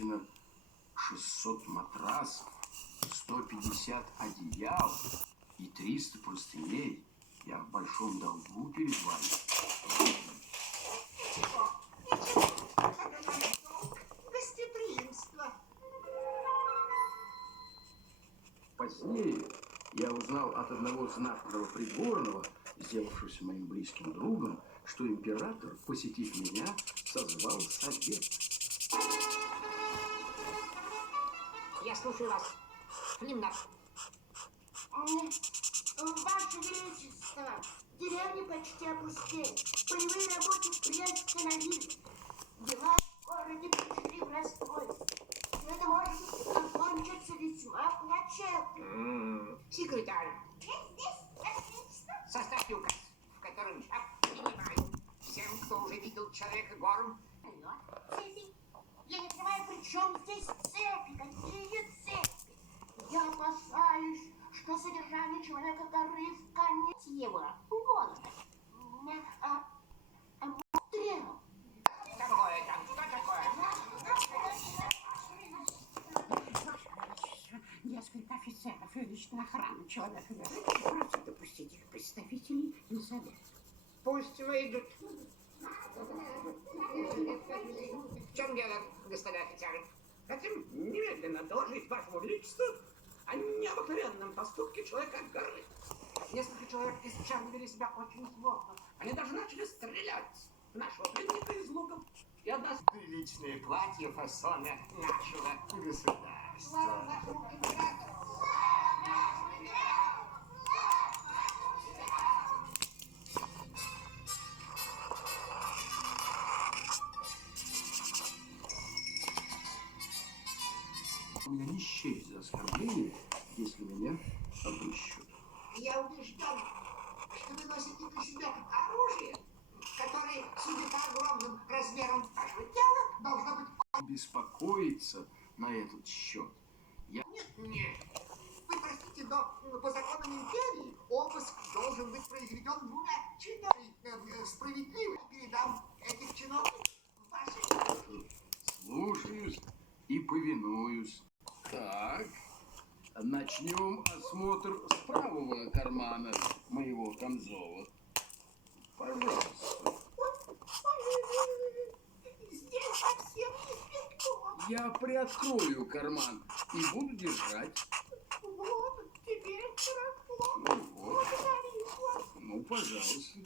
Естественно, 600 матрасов, 150 одеял и 300 простыней. Я в большом долгу перед вами. Гостеприимство. Позднее я узнал от одного знатного придворного, сделавшегося моим близким другом, что император, посетив меня, созвал совет. Я слушаю вас. Флимнап. Ваше Величество, деревня почти опустеет. Полевые работы приостановились. Дела в городе пришли в расход. Все это может окончиться весьма плачевно. Секретарь. Я здесь, Ваше Величество. Составьте указ, в котором я принимаю всем, кто уже видел Человека-гору. Цепи. Я не понимаю, при чем здесь цепи? Какие цепи? Я опасаюсь, что содержание Человека-горы в конец его голода. Стрел. Какое там? Что такое? Несколько офицеров и личная охрана Человека-горы просят допустить их представителей на совет. Пусть выйдут. В чем дело, господа офицеры? Хотим немедленно доложить Вашему Величеству о необыкновенном поступке Человека-горы. Несколько человек из Чан вели себя очень зло. Они даже начали стрелять в нашего пленника из лука. И одна Приличные платья фасона нашего государства. У меня не счесть за оскорбление, если меня обыщут. Я убежден, что вы носите при себе оружие, которое, судя по огромным размерам вашего тела, должно быть... Беспокоиться на этот счет. Нет. Вы простите, но по законам империи обыск должен быть произведен двумя чинами. Справедливо передам этих чинов вашей... Слушаюсь и повинуюсь. Так, начнем осмотр с правого кармана моего камзола. Пожалуйста. Здесь совсем не Я приоткрою карман и буду держать. Вот, теперь хорошо. Ну вот. Благодарю вас. Ну, пожалуйста.